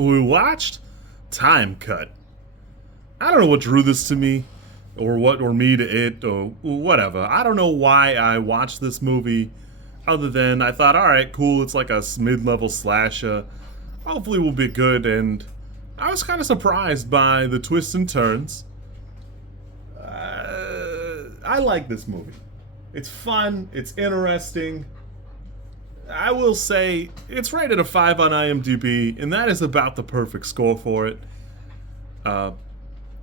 We watched Time Cut. I don't know what drew this to me, or me to it, or whatever. I don't know why I watched this movie, other than I thought, all right, cool. It's like a mid-level slasher. Hopefully, we'll be good. And I was kind of surprised by the twists and turns. I like this movie. It's fun. It's interesting. I will say it's rated a 5 on IMDb, and that is about the perfect score for it.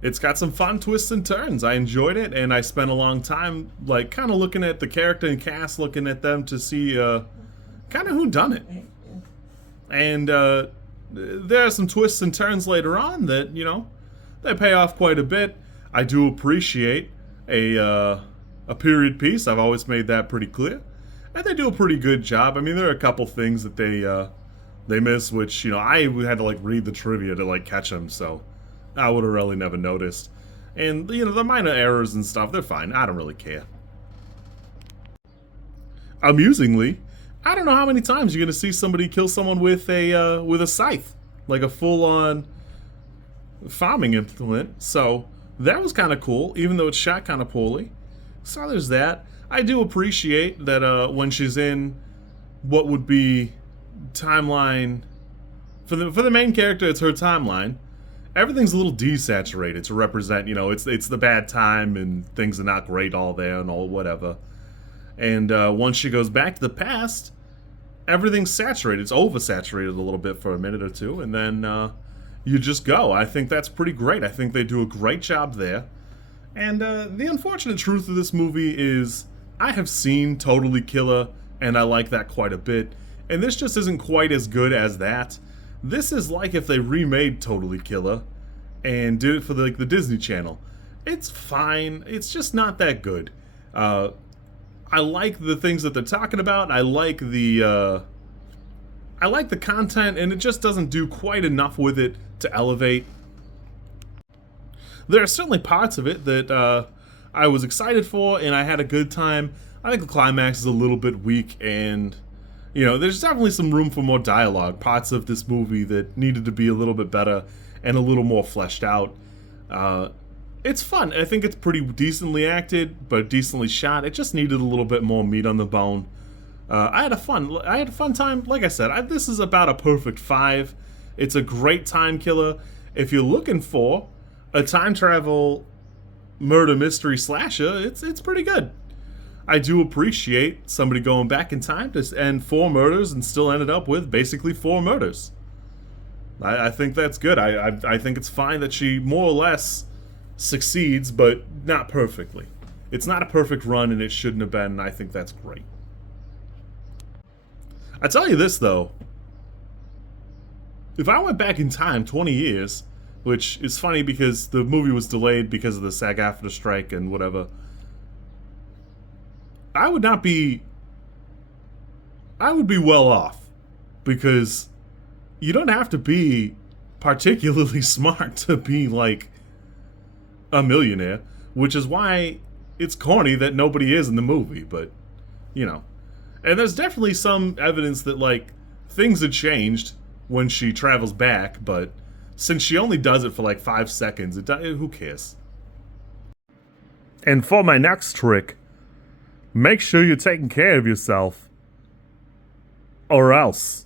It's got some fun twists and turns. I enjoyed it, and I spent a long time, like, kind of looking at the character and cast, looking at them to see, kind of who done it. And there are some twists and turns later on that, they pay off quite a bit. I do appreciate a period piece. I've always made that pretty clear. And they do a pretty good job. I mean, there are a couple things that they miss, which, I had to, like, read the trivia to, like, catch them, so I would have really never noticed. And, the minor errors and stuff, they're fine. I don't really care. Amusingly, I don't know how many times you're going to see somebody kill someone with a scythe. Like a full-on farming implement. So, that was kind of cool, even though it's shot kind of poorly. So there's that. I do appreciate that when she's in what would be timeline for the main character, it's her timeline. Everything's a little desaturated to represent, it's the bad time and things are not great all there and all whatever. And once she goes back to the past, everything's saturated. It's oversaturated a little bit for a minute or two, and then you just go. I think that's pretty great. I think they do a great job there. And the unfortunate truth of this movie is I have seen Totally Killer, and I like that quite a bit. And this just isn't quite as good as that. This is like if they remade Totally Killer and did it for the Disney Channel. It's fine. It's just not that good. I like the things that they're talking about. I like the content, and it just doesn't do quite enough with it to elevate. There are certainly parts of it that I was excited for, and I had a good time. I think the climax is a little bit weak, and there's definitely some room for more dialogue. Parts of this movie that needed to be a little bit better and a little more fleshed out. It's fun. I think it's pretty decently acted, but decently shot. It just needed a little bit more meat on the bone. I had a fun time. Like I said, this is about a perfect 5. It's a great time killer. If you're looking for a time travel murder mystery slasher, it's pretty good. I do appreciate somebody going back in time to end 4 murders and still ended up with basically 4 murders. I think that's good. I think it's fine that she more or less succeeds, but not perfectly. It's not a perfect run, and it shouldn't have been, and I think that's great. I tell you this, though. If I went back in time 20 years, which is funny because the movie was delayed because of the SAG-AFTRA strike and whatever, I would be well off, because you don't have to be particularly smart to be, like, a millionaire, which is why it's corny that nobody is in the movie, but, And there's definitely some evidence that, like, things had changed when she travels back, but since she only does it for, like, 5 seconds, who cares? And for my next trick, make sure you're taking care of yourself, or else.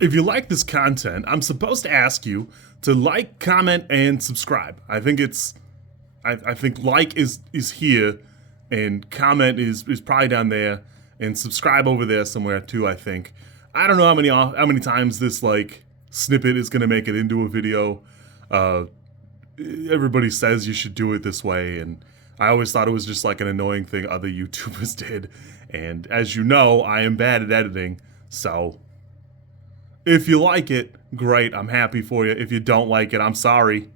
If you like this content, I'm supposed to ask you to like, comment, and subscribe. I think like is here, and comment is probably down there, and subscribe over there somewhere too, I think. I don't know how many times this, like, snippet is gonna make it into a video. Everybody says you should do it this way, and I always thought it was just like an annoying thing other YouTubers did. And as you know, I am bad at editing, so if you like it, great, I'm happy for you. If you don't like it, I'm sorry.